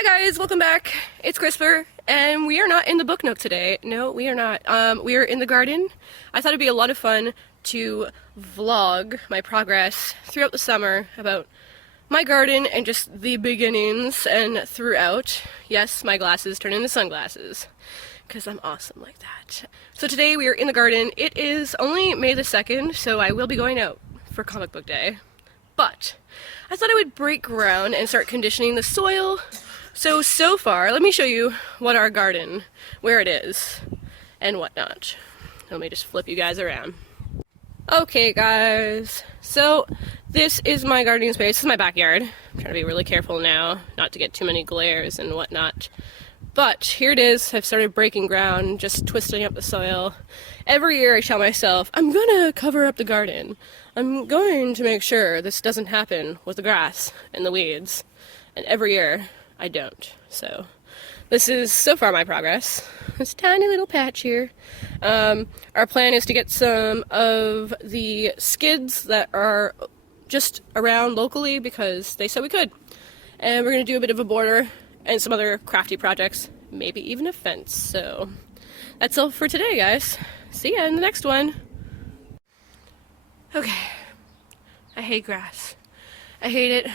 Hi guys, welcome back. It's Crisper, and we are not in the book nook today. No, we are not. We are in the garden. I thought it'd be a lot of fun to vlog my progress throughout the summer about my garden and just the beginnings and throughout. Yes, my glasses turn into sunglasses because I'm awesome like that. So today we are in the garden. It is only May the 2nd, so I will be going out for comic book day. But I thought I would break ground and start conditioning the soil. So far, let me show you what our garden, where it is, and whatnot. Let me just flip you guys around. Okay guys, so this is my gardening space. This is my backyard. I'm trying to be really careful now, not to get too many glares and whatnot. But here it is. I've started breaking ground, just twisting up the soil. Every year I tell myself, I'm gonna cover up the garden. I'm going to make sure this doesn't happen with the grass and the weeds. And every year, I don't. So this is so far my progress. This tiny little patch here. Our plan is to get some of the skids that are just around locally because they said we could. And we're going to do a bit of a border and some other crafty projects, maybe even a fence. So that's all for today, guys. See ya in the next one. Okay. I hate grass. I hate it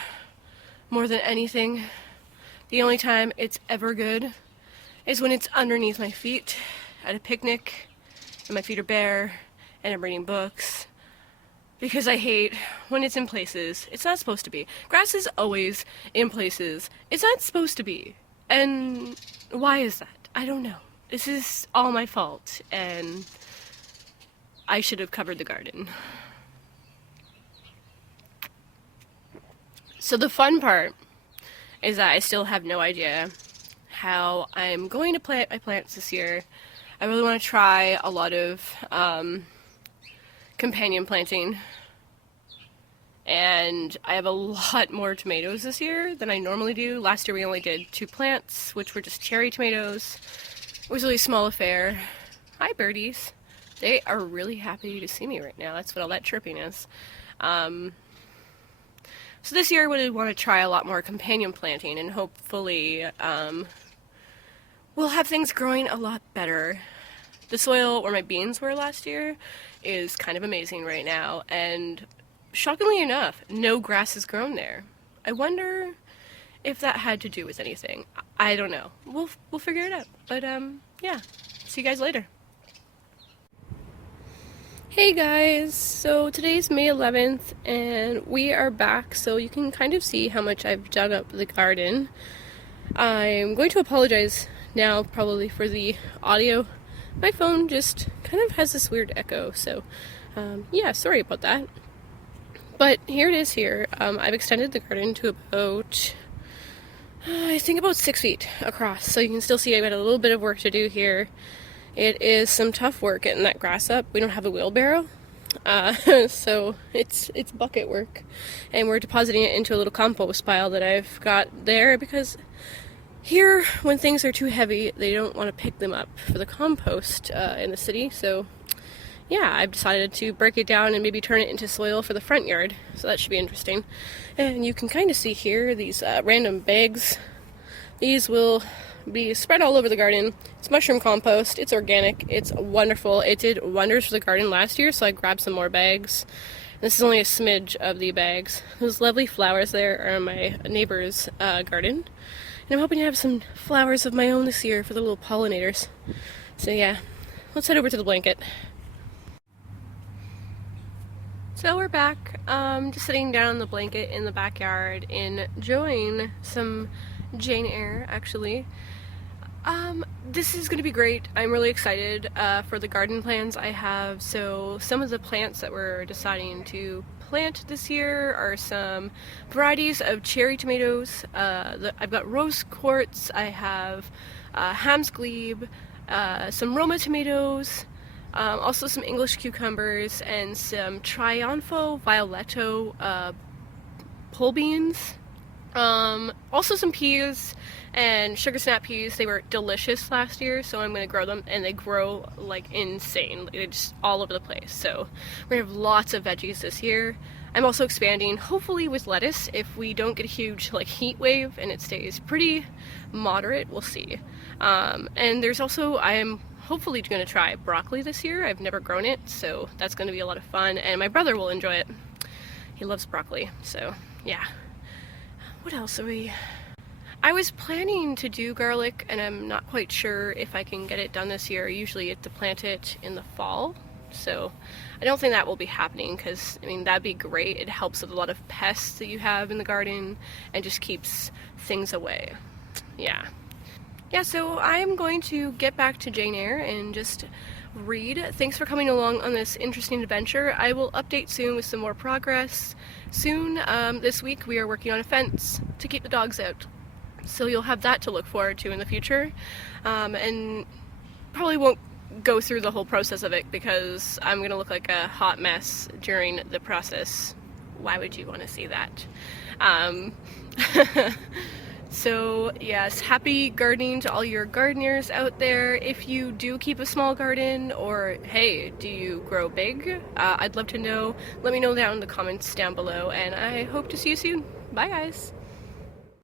more than anything. The only time it's ever good is when it's underneath my feet at a picnic and my feet are bare and I'm reading books, because I hate when it's in places it's not supposed to be. Grass is always in places it's not supposed to be. And why is that? I don't know. This is all my fault and I should have covered the garden. So the fun part is that I still have no idea how I'm going to plant my plants this year. I really want to try a lot of companion planting, and I have a lot more tomatoes this year than I normally do. Last year we only did 2 plants, which were just cherry tomatoes. It was a really small affair. Hi birdies. They are really happy to see me right now. That's what all that chirping is. So this year I would want to try a lot more companion planting, and hopefully we'll have things growing a lot better. The soil where my beans were last year is kind of amazing right now, and shockingly enough, no grass has grown there. I wonder if that had to do with anything. I don't know. We'll figure it out. But yeah, see you guys later. Hey guys, so today's May 11th and we are back, so you can kind of see how much I've dug up the garden. I'm going to apologize now probably for the audio. My phone just kind of has this weird echo, so yeah, sorry about that. But here it is here. I've extended the garden to about, I think about 6 feet across, so you can still see I've got a little bit of work to do here. It is some tough work getting that grass up. We don't have a wheelbarrow, so it's bucket work. And we're depositing it into a little compost pile that I've got there, because here, when things are too heavy, they don't want to pick them up for the compost in the city. So yeah, I've decided to break it down and maybe turn it into soil for the front yard. So that should be interesting. And you can kind of see here these random bags. These will be spread all over the garden. It's mushroom compost. It's organic. It's wonderful. It did wonders for the garden last year, so I grabbed some more bags. This is only a smidge of the bags. Those lovely flowers there are in my neighbor's garden. And I'm hoping to have some flowers of my own this year for the little pollinators. So yeah, let's head over to the blanket. So we're back, just sitting down on the blanket in the backyard, enjoying some Jane Eyre, actually. This is going to be great. I'm really excited for the garden plans I have. So some of the plants that we're deciding to plant this year are some varieties of cherry tomatoes. I've got rose quartz, I have ham's glebe, some Roma tomatoes, also some English cucumbers, and some Triunfo Violetto pole beans. Also some peas and sugar snap peas. They were delicious last year, so I'm going to grow them, and they grow like insane. They're just all over the place. So we're going to have lots of veggies this year. I'm also expanding, hopefully with lettuce, if we don't get a huge like heat wave and it stays pretty moderate, we'll see. And there's also, I am hopefully going to try broccoli this year. I've never grown it, so that's going to be a lot of fun, and my brother will enjoy it. He loves broccoli, so yeah. What else are we... I was planning to do garlic, and I'm not quite sure if I can get it done this year. Usually you have to plant it in the fall, so I don't think that will be happening, because I mean, that'd be great. It helps with a lot of pests that you have in the garden and just keeps things away. Yeah, so I'm going to get back to Jane Eyre and just read. Thanks for coming along on this interesting adventure. I will update soon with some more progress. Soon, this week, we are working on a fence to keep the dogs out. So you'll have that to look forward to in the future. And probably won't go through the whole process of it because I'm going to look like a hot mess during the process. Why would you want to see that? So yes, happy gardening to all your gardeners out there. If you do keep a small garden, or hey, do you grow big? I'd love to know. Let me know down in the comments down below, and I hope to see you soon. Bye guys!